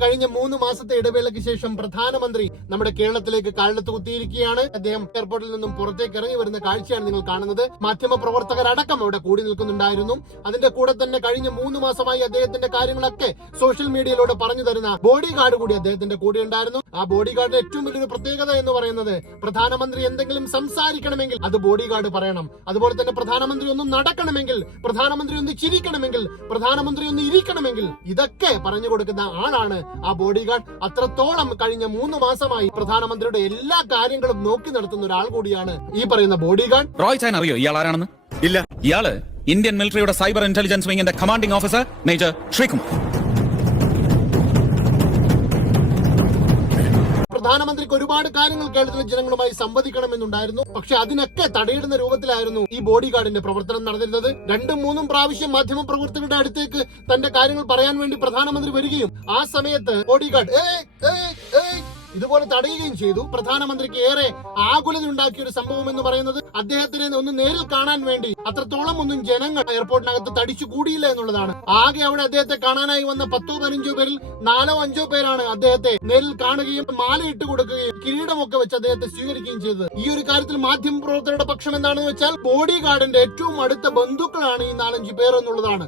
കഴിഞ്ഞ 3 മാസത്തെ ഇടവേളയ്ക്ക് ശേഷം പ്രധാനമന്ത്രി നമ്മുടെ കേരളത്തിലേക്ക് കാലെടുത്ത് കുത്തിയിരിക്കുകയാണ്. അദ്ദേഹം എയർപോർട്ടിൽ നിന്നും പുറത്തേക്ക് ഇറങ്ങി വരുന്ന കാഴ്ചയാണ് നിങ്ങൾ കാണുന്നത്. മാധ്യമ പ്രവർത്തകരടക്കം അവിടെ കൂടി നിൽക്കുന്നുണ്ടായിരുന്നു. അതിന്റെ കൂടെ തന്നെ കഴിഞ്ഞ 3 മാസമായി അദ്ദേഹത്തിന്റെ കാര്യങ്ങളൊക്കെ സോഷ്യൽ മീഡിയയിലൂടെ പറഞ്ഞു തരുന്ന ബോഡി ഗാർഡ് കൂടി അദ്ദേഹത്തിന്റെ കൂടെ ഉണ്ടായിരുന്നു. ആ ബോഡി ഗാർഡിന്റെ ഏറ്റവും വലിയൊരു പ്രത്യേകത എന്ന് പറയുന്നത് പ്രധാനമന്ത്രി എന്തെങ്കിലും സംസാരിക്കണമെങ്കിൽ അത് ബോഡി ഗാർഡ് പറയണം. അതുപോലെ തന്നെ പ്രധാനമന്ത്രി ഒന്നും നടക്കണമെങ്കിൽ, പ്രധാനമന്ത്രി ഒന്ന് ചിരിക്കണമെങ്കിൽ, പ്രധാനമന്ത്രി ഒന്ന് ഇരിക്കണമെങ്കിൽ ഇതൊക്കെ പറഞ്ഞു കൊടുക്കുന്ന ആളാണ് ആ ബോഡി ഗാർഡ്. അത്രത്തോളം കഴിഞ്ഞ 3 മാസമായി പ്രധാനമന്ത്രിയുടെ എല്ലാ കാര്യങ്ങളും നോക്കി നടത്തുന്ന ഒരാൾ കൂടിയാണ് ഈ പറയുന്ന ബോഡി ഗാർഡ്. റോയ് ചാൻ അറിയോ ഇയാൾ ആരാണെന്ന്? ഇല്ല. ഇയാള് ഇന്ത്യൻ മിലിറ്ററിയുടെ സൈബർ ഇന്റലിജൻസ് വിങ്ങിന്റെ കമാൻഡിംഗ് ഓഫീസർ മേജർ ശ്രീകുമാർ. പ്രധാനമന്ത്രിക്ക് ഒരുപാട് കാര്യങ്ങൾ കേരളത്തിലെ ജനങ്ങളുമായി സംവദിക്കണമെന്നുണ്ടായിരുന്നു. പക്ഷെ അതിനൊക്കെ തടയിടുന്ന രൂപത്തിലായിരുന്നു ഈ ബോഡി ഗാർഡിന്റെ പ്രവർത്തനം നടന്നിരുന്നത്. 2-3 പ്രാവശ്യം മാധ്യമ പ്രവർത്തകരുടെ അടുത്തേക്ക് തന്റെ കാര്യങ്ങൾ പറയാൻ വേണ്ടി പ്രധാനമന്ത്രി വരികയും ആ സമയത്ത് ബോഡി ഗാർഡ് ഇതുപോലെ തടയുകയും ചെയ്തു. പ്രധാനമന്ത്രിക്ക് ഏറെ ആകുലത ഉണ്ടാക്കിയ ഒരു സംഭവം എന്ന് പറയുന്നത് അദ്ദേഹത്തിനെ ഒന്ന് നേരിൽ കാണാൻ വേണ്ടി അത്രത്തോളം ഒന്നും ജനങ്ങൾ എയർപോർട്ടിനകത്ത് തടിച്ചു കൂടിയില്ല എന്നുള്ളതാണ്. ആകെ അവിടെ അദ്ദേഹത്തെ കാണാനായി വന്ന 10-15 പേരിൽ 4-5 പേരാണ് അദ്ദേഹത്തെ നേരിൽ കാണുകയും മാലയിട്ട് കൊടുക്കുകയും കിരീടമൊക്കെ വെച്ച് അദ്ദേഹത്തെ സ്വീകരിക്കുകയും ചെയ്തത്. ഈ ഒരു കാര്യത്തിൽ മാധ്യമ പ്രവർത്തകരുടെ പക്ഷം എന്താണെന്ന് വെച്ചാൽ ബോഡി ഗാർഡിന്റെ ഏറ്റവും അടുത്ത ബന്ധുക്കളാണ് ഈ 4-5 പേർ എന്നുള്ളതാണ്.